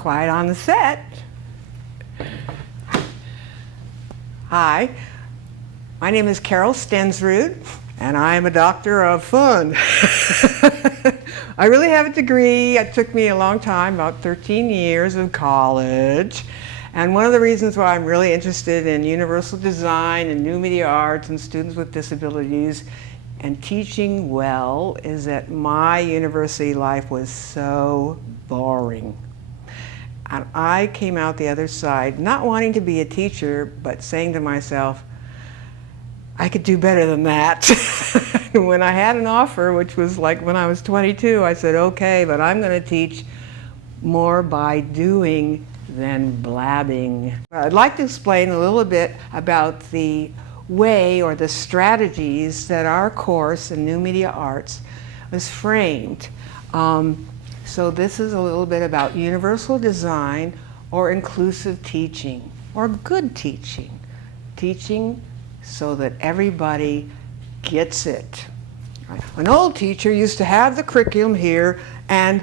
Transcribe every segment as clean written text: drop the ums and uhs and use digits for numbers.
quiet on the set. Hi, my name is Carol Stensrud, and I'm a doctor of fun. I really have a degree. It took me a long time, about 13 years of college. And one of the reasons why I'm really interested in universal design and new media arts and students with disabilities and teaching well is that my university life was so boring. And I came out the other side not wanting to be a teacher, but saying to myself, I could do better than that. When I had an offer, which was like when I was 22, I said, okay, but I'm going to teach more by doing than blabbing. I'd like to explain a little bit about the way or the strategies that our course in New Media Arts was framed. So this is a little bit about universal design or inclusive teaching or good teaching. Teaching so that everybody gets it. An old teacher used to have the curriculum here and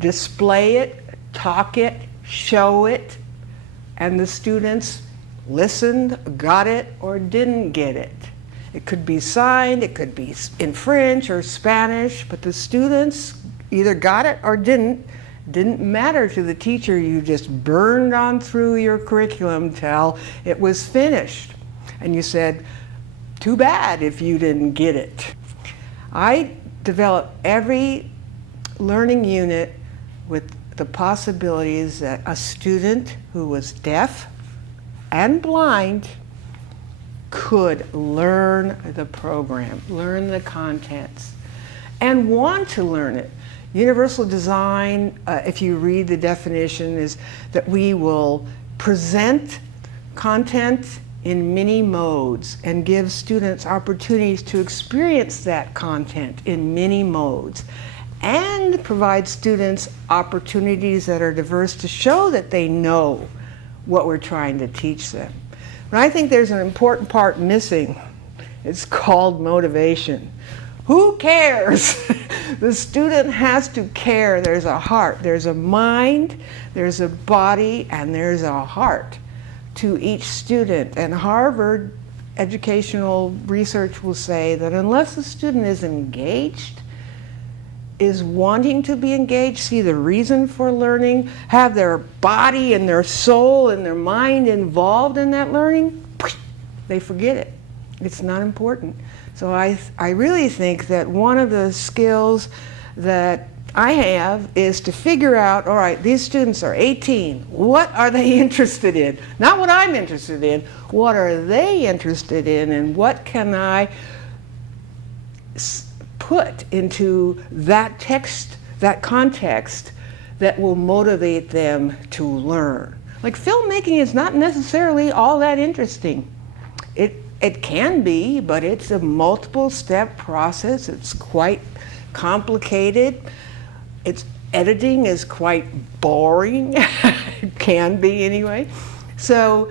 display it, talk it, show it, and the students listened, got it, or didn't get it. It could be signed, it could be in French or Spanish, but the students either got it or didn't matter to the teacher. You just burned on through your curriculum till it was finished. And you said, too bad if you didn't get it. I developed every learning unit with the possibilities that a student who was deaf and blind could learn the program, learn the contents, and want to learn it. Universal design, if you read the definition, is that we will present content in many modes and give students opportunities to experience that content in many modes and provide students opportunities that are diverse to show that they know what we're trying to teach them. But I think there's an important part missing. It's called motivation. Who cares? The student has to care. There's a heart, there's a mind, there's a body, and there's a heart to each student. And Harvard educational research will say that unless the student is engaged, is wanting to be engaged, see the reason for learning, have their body and their soul and their mind involved in that learning, they forget it. It's not important. So I really think that one of the skills that I have is to figure out, all right, these students are 18. What are they interested in? Not what I'm interested in. What are they interested in, and what can I put into that text, that context, that will motivate them to learn? Like, filmmaking is not necessarily all that interesting. It can be, but it's a multiple step process. It's quite complicated. Editing is quite boring. It can be anyway. So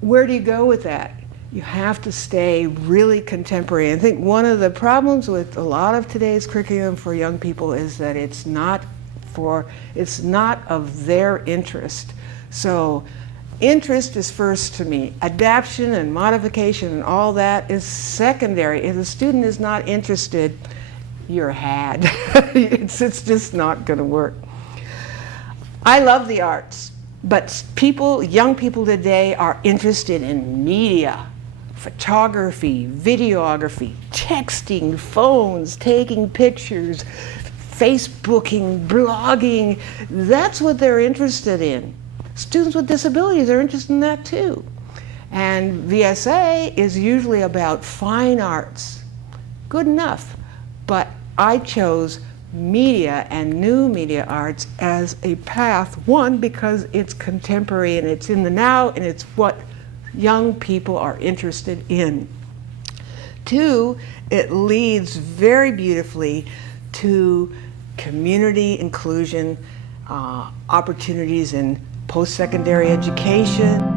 where do you go with that? You have to stay really contemporary. I think one of the problems with a lot of today's curriculum for young people is that it's not of their interest. So interest is first to me. Adaptation and modification and all that is secondary. If the student is not interested, you're had. It's just not going to work. I love the arts, but young people today are interested in media, photography, videography, texting, phones, taking pictures, Facebooking, blogging. That's what they're interested in. Students with disabilities are interested in that too. And VSA is usually about fine arts. Good enough. But I chose media and new media arts as a path. One, because it's contemporary and it's in the now and it's what young people are interested in. Two, it leads very beautifully to community inclusion, opportunities in post-secondary education.